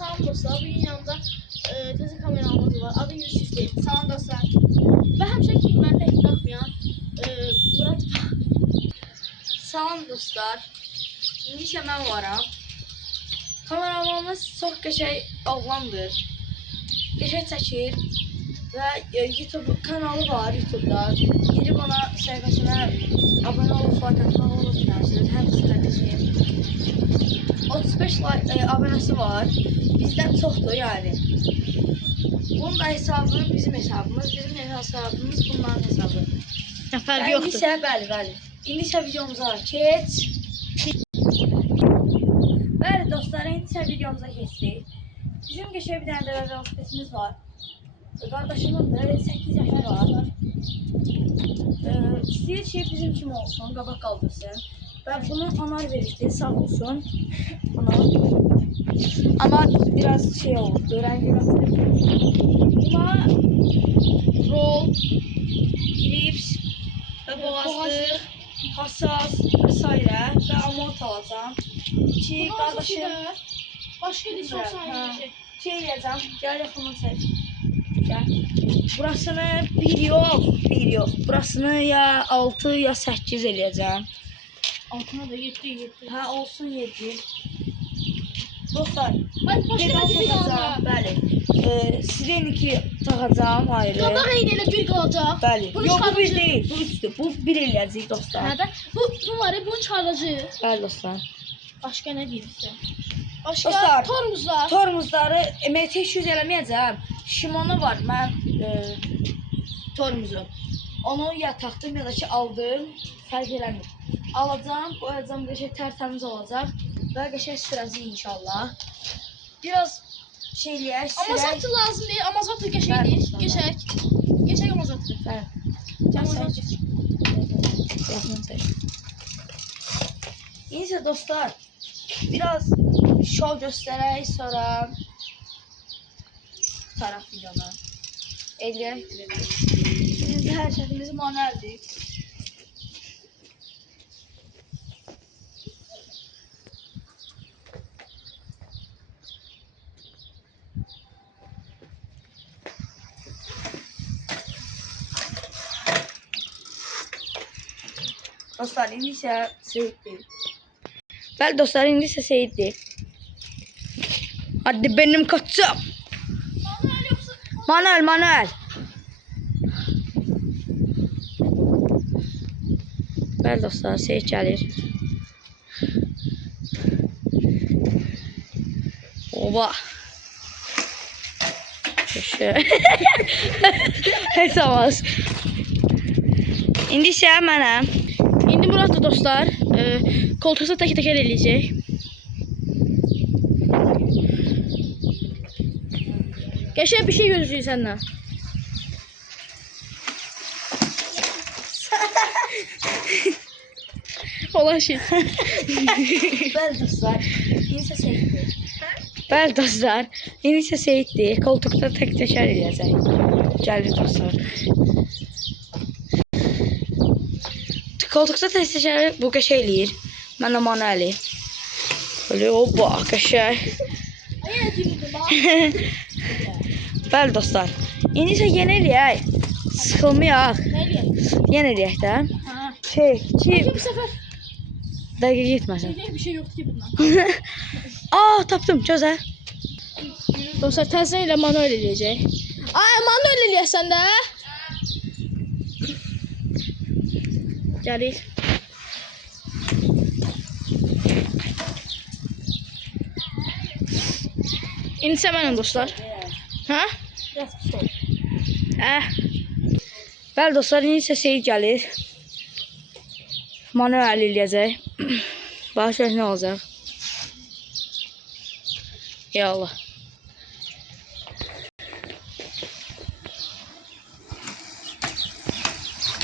Salam dostlar, bugün yanımda təzə kameramız var. Adı Yusuf'dir. Salam dostlar. Və həmişə kimi mən tək baxmayan Murat. Salam dostlar. İndi isə mən varam. Kameramamız çox qəşəng oğlandır. Qəşəng çəkir və YouTube kanalı var YouTube'da. Girib ona səhifəsinə abunə olub, like atmaq unutmayasınız. Həmisi qardaşım. 35 abunəsi var. Bizdən çoxdur yəni. Bunun da hesabı bizim hesabımız. Bizim hesabımız bunların hesabı. Fərqi yoxdur. İndi isə bəli. İndi isə videomuza keç. Bəli dostlar, indi isə videomuza keçdik. Bizim qəşəng bir dənə də velosipedimiz var. Qardaşımındır, 8 yaşı var. İstəyir ki bizim kimi olsun, qabaq qaldırsın. Və bunu anar verirdi, sağ olsun. Ama biraz şey oldu, rengi buna roll, grips ve boğazlık, hassas vesaire ve amort alacağım. Ki kardeşim başka bir soru sayılacak. Şey diyeceğim, gel yakından çek. Gel. Burasını bir yok. Burasını ya 6 ya 8 eləyəcəm. Altına da 7. Ha olsun 7. Dostlar, başka bir daha. Bəli. Sireniki taxacağım ayrı. Qabaq eynələ bir qalacaq. Bəli. Yox, bu bir deyil, bu üçdür. Bu bir eləyəcək dostlar. Nədə? Bu var, bunu çıxaracağıq. Bəli dostlar. Başqa nə deyirsən? Başqa Dostlar, tormuzlar. Tormuzları MT200 eləməyəcəm. Shimano var, mən tormuzu. Onu ya taxdım ya da ki aldım. Fərq eləmir. Alacağım, qoyacağım, qəşəng tərtəmiz olacaq və qəşəng sürəcəyik inşallah. Biraz şey eləyək, sürək. Amazatı lazım deyil, amazatı qəşəngdir. Qəşəng amazatdır. Bəli. İndi dostlar, biraz şov göstərək, sonra taraf videonu eləyək. Şimdi hər şəklimiz manueldir. Dostlar, indi isə Seyiddir. Bəli dostlar, indi isə Seyiddir. Hadi benim kaçım. Manuel. Bəli dostlar, Seyid gəlir. Oba. Hesamaz. İndi isə mənəm. İndi Murat da dostlar koltuqda tək-təkər eləyəcək. Qəşəng bir şey gözləyir səndən. Olan şey. Bəli dostlar, indi isə Seyiddir. Bəli dostlar, indi isə Seyiddir. Koltuqda tək-təkər eləyəcək. Gəlir dostlar. Koltukta təkrar bu qəşəng eləyir. Mən də manueli. Böyle oba qəşəng. Bəli dostlar. İndi isə yenə eləyək. Sıxılmayaq. Yenə eləyək də. Ki Bu səfər dəqiq getməsin. bir şey yoxdur ki bundan. Tapdım, gözəl. Dostlar təzə ilə manuel eləyəcək. Manuel eləyəsən də. Gəlir. İndi isə mənəm dostlar. Hə? Bəli dostlar, indi isə Seyid gəlir. Manuel eləyəcək. Baxış nə olacaq? Ya Allah.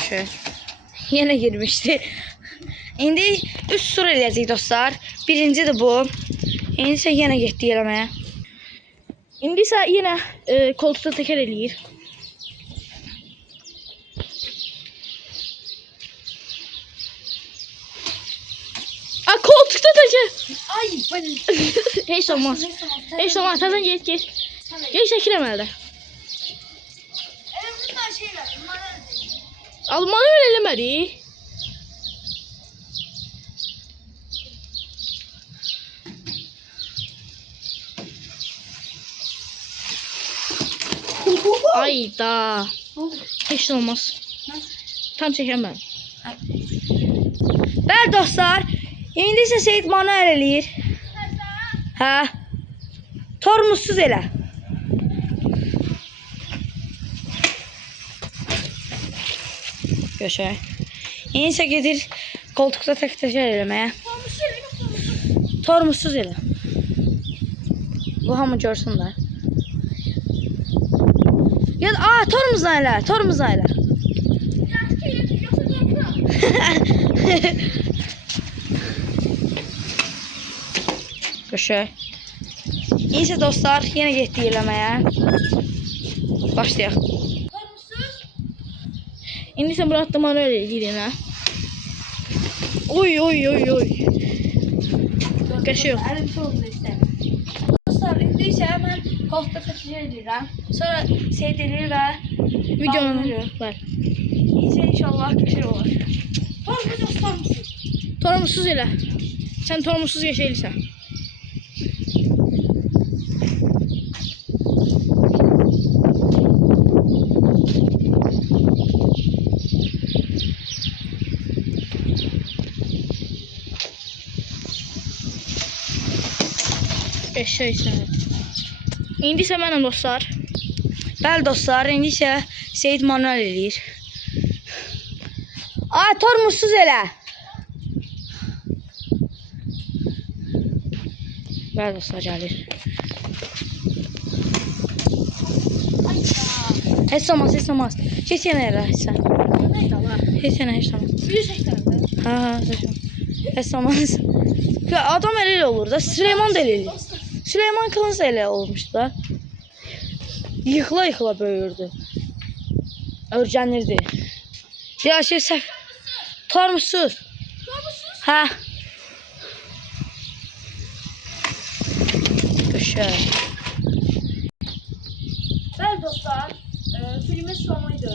Şöyle. Yine girmişti. İndi 3 sur eləyəcək dostlar. Birinci de bu. İndi isə yenə getdi eləməyə. İndi isə yenə koltuqda təkər eləyir. koltukta da ki. Ay ben. Heç olmaz. Heç olmaz. Tazan get. Geç çəkirəm əldə. Bunlar şeyler. Almanı öyle eləmədik. Ayda. Heç olmaz. Tam çəkirəm mən. Bəli dostlar, indi isə Seyid manuel eləyir. Hə. Tormuzsuz elə. Göşək. İndi isə gedir koltukda tək-təkər eləməyə. Tormuzsuz elə. Bu hamı görsün də. Ya tormuzla elə, tormuzla elə. Göşək. İndi isə dostlar, yenə getdik eləməyə. Başlayaq. İndi sən bura atlamanı öyle eləyir ha. Oy. Qəşə yox. Əlim çoxdur istəyir. Dostlar, indi isə mən koltukda təkrar edirəm. Sonra Seyid eləyir və Videonu var. İnsə inşallah qəşəng olar. Tormuz dostlar mısın? Tormuzsuz elə. Sən tormuzsuz yaşayırsan. Eşəysən. İndi isə mənəm dostlar. Bəli dostlar, indi isə Seyid manuel eləyir. Tormuzsuz elə. Bəli dostlar gəlir. Heç olmaz. Heç yenə elə sən. Heç olmaz. Ha, heç olmaz. Adam elə olur da, Süleyman da elə eləyir. Süleyman Kılıç da elə olmuşdu da. Yıxıla böyürdü. Örgənirdi. Ya səhv. Tormuzsuz. Hə. Göşək. Bəli dostlar, filmin sonuydu.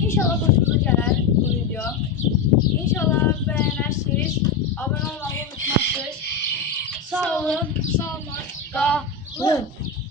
İnşallah xoşunuza gələr bu video. İnşallah bəyənərsiniz. Abunə olmağı unutmazsınız. Sağ olun.